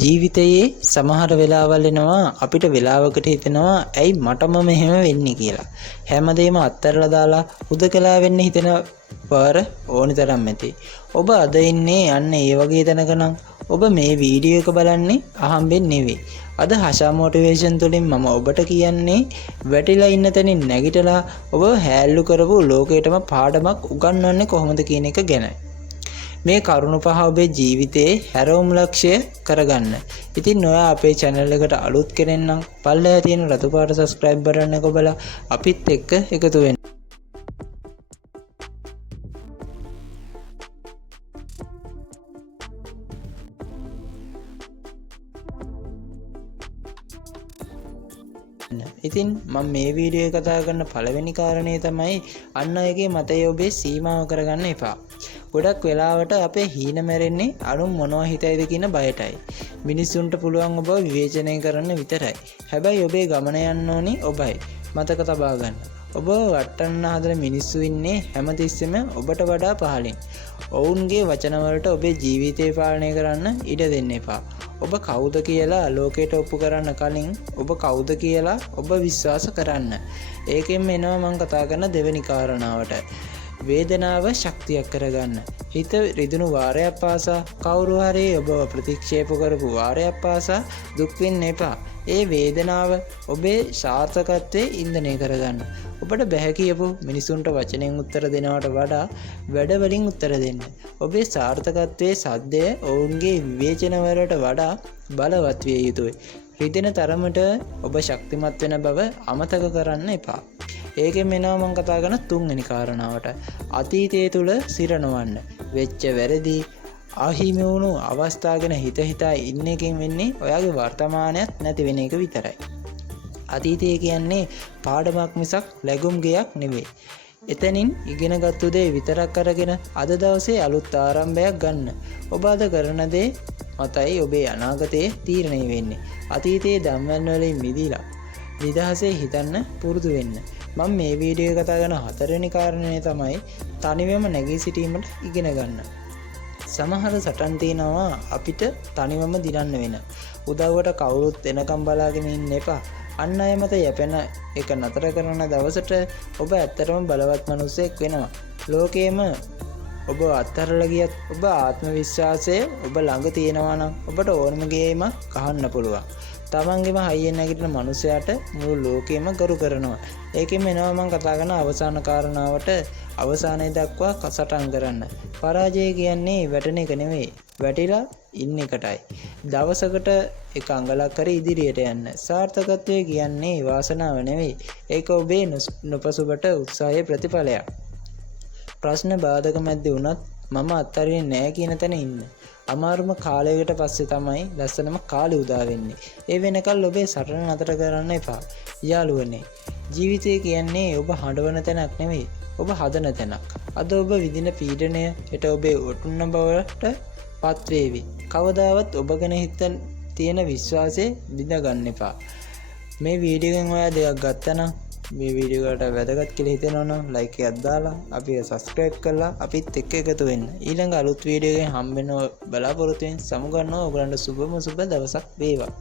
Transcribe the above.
ජීවිතයේ සමහර වෙලාවල් එනවා අපිට වෙලාවකට හිතෙනවා ඇයි මටම මෙහෙම වෙන්නේ කියලා. හැමදේම අත්හැරලා දාලා හුදකලා වෙන්න හිතෙන පාර ඕනි තරම් ඇති. ඔබ අද ඉන්නේ අන්න ඒ වගේ තැනක නම් ඔබ මේ වීඩියෝ එක බලන්නේ අහම්බෙන් නෙවෙයි. අද හෂා මොටිවේෂන් තුලින් මම ඔබට කියන්නේ වැටිලා ඉන්න තැනින් නැගිටලා ඔබ හැල්ලු කරපු ලෝකයටම පාඩමක් උගන්වන්නේ කොහොමද කියන එක ගැන. මේ කරුණු පහ ඔබේ ජීවිතයේ හැරවුම් ලක්ෂ්‍ය කරගන්න. ඉතින් ඔයා අපේ channel එකට අලුත් කෙනෙක් නම් පල්ලෙහා තියෙන රතු පාට subscribe button එක ඔබලා අපිත් එක්ක එකතු වෙන්න. ඉතින් මම මේ වීඩියෝ එක කතා කරන පළවෙනි කාරණේ තමයි අන් අයගේ මතය ඔබේ සීමාව කරගන්න එපා. ගොඩක් වෙලාවට අපේ හීන මැරෙන්නේ අනුන් මොනවා හිතයිද කියන බයටයි. මිනිස්සුන්ට පුළුවන් ඔබ විවේචනය කරන්න විතරයි. හැබැයි ඔබේ ගමන යන්න ඕනි ඔබයි. මතක තබා ගන්න. ඔබ වටන්න හදන මිනිස්සු ඉන්නේ හැමතිස්සෙම ඔබට වඩා පහළින්. ඔවුන්ගේ වචන වලට ඔබේ ජීවිතය පාලනය කරන්න ඉඩ දෙන්න එපා. ඔබ කවුද කියලා ලෝකයට ඔප්පු කරන්න කලින් ඔබ කවුද කියලා ඔබ විශ්වාස කරන්න. ඒකෙන් එනවා මම කතා කරන දෙවෙනි කාරණාවට. වේදනාව ශක්තියක් කරගන්න. හිත රිදුණු වාරයක් පාසා කවුරු හරි ඔබ ප්‍රතික්ෂේප කරපු වාරයක් පාසා දුක් වෙන්න එපා. ඒ වේදනාව ඔබේ සාර්ථකත්වයේ ඉන්ධනය කරගන්න. ඔබට බැහැ කියපු මිනිසුන්ට වචනෙන් උත්තර දෙනවට වඩා වැඩ වලින් උත්තර දෙන්න. ඔබේ සාර්ථකත්වයේ සද්දය ඔවුන්ගේ විවේචන වලට වඩා බලවත් විය යුතුයි. රිදෙන තරමට ඔබ ශක්තිමත් වෙන බව අමතක කරන්න එපා. ඒකෙන් එනවා මම කතා කරන තුන්වෙනි කාරණාවට. අතීතයේ තුල සිරනවන්න. වෙච්ච වැරදි අහිමි වුණු අවස්ථා ගැන හිත හිතා ඉන්න එකෙන් වෙන්නේ ඔයාගේ වර්තමානයත් නැති වෙන එක විතරයි. අතීතය කියන්නේ පාඩමක් මිසක් ලැබුම් ගයක් නෙවෙයි. එතනින් ඉගෙනගත්තු දේ විතරක් අරගෙන අද දවසේ අලුත් ආරම්භයක් ගන්න. ඔබ අද කරන දේ මතයි ඔබේ අනාගතයේ තීරණය වෙන්නේ. අතීතයේ ධම්මයන් වලින් මිදීලා නිදහසේ හිතන්න පුරුදු වෙන්න. මම මේ වීඩියෝ එක කතා කරන හතරවෙනි කාරණේ තමයි තනිවම නැගී සිටීමට ඉගෙන ගන්න. සමහර සටන් තියෙනවා අපිට තනිවම දිනන්න වෙන. උදව්වට කවුරුත් එනකම් බලාගෙන ඉන්න එපා. අන් අය මත යැපෙන එක නතර කරන දවසට ඔබ ඇත්තටම බලවත් මිනිසෙක් වෙනවා. ලෝකයේම ඔබ අත්හැරලා ගියත් ඔබ ආත්ම විශ්වාසය ඔබ ළඟ තියෙනවා නම් ඔබට ඕනම ගේමක් කහන්න පුළුවන්. තමන්ගේම හයියෙන් නැගිටින මනුස්සයාට මුළු ලෝකෙම ගරු කරනවා. ඒකෙම එනවා මම කතා කරන අවසාන කාරණාවට අවසානයේ දක්වා සටන් කරන්න. පරාජය කියන්නේ වැටෙන එක නෙවෙයි. වැටිලා ඉන්න එකටයි. දවසකට එක අඟලක් හරි ඉදිරියට යන්න. සාර්ථකත්වය කියන්නේ වාසනාව නෙවෙයි. ඒක ඔබේ නොපසුබට උත්සාහයේ ප්‍රතිඵලයක්. ප්‍රශ්න බාධක මැද්දේ වුණත් මම අත්හරින්නේ නැහැ කියන තැන ඉන්න. අමාරුම කාලයකට පස්සේ තමයි ලස්සනම කාලේ උදා වෙන්නේ. ඒ වෙනකල් ඔබේ සටන නතර කරන්න එපා. යාළුවනේ, ජීවිතය කියන්නේ ඔබ හඬවන තැනක් නෙවෙයි. ඔබ හදන තැනක්. අද ඔබ විඳින පීඩනය හෙට ඔබේ ඔටුන්න බවට පත් වේවි. කවදාවත් ඔබ ගැන හිතන තියෙන විශ්වාසය බිඳ ගන්න එපා. මේ වීඩියෝ එකෙන් ඔයා දෙයක් ගත්තා නම් මේ වීඩියෝ එකට වැදගත් කියලා හිතෙනවා නම් ලයික් එකක් දාලා අපිව subscribe කරලා අපිත් එක්ක එකතු වෙන්න. ඊළඟ අලුත් වීඩියෝ එකෙන් හම්බ වෙන බලාපොරොත්තු වෙන සමු ගන්නවා. ඔයගලන්ට සුබම සුබ දවසක් වේවා.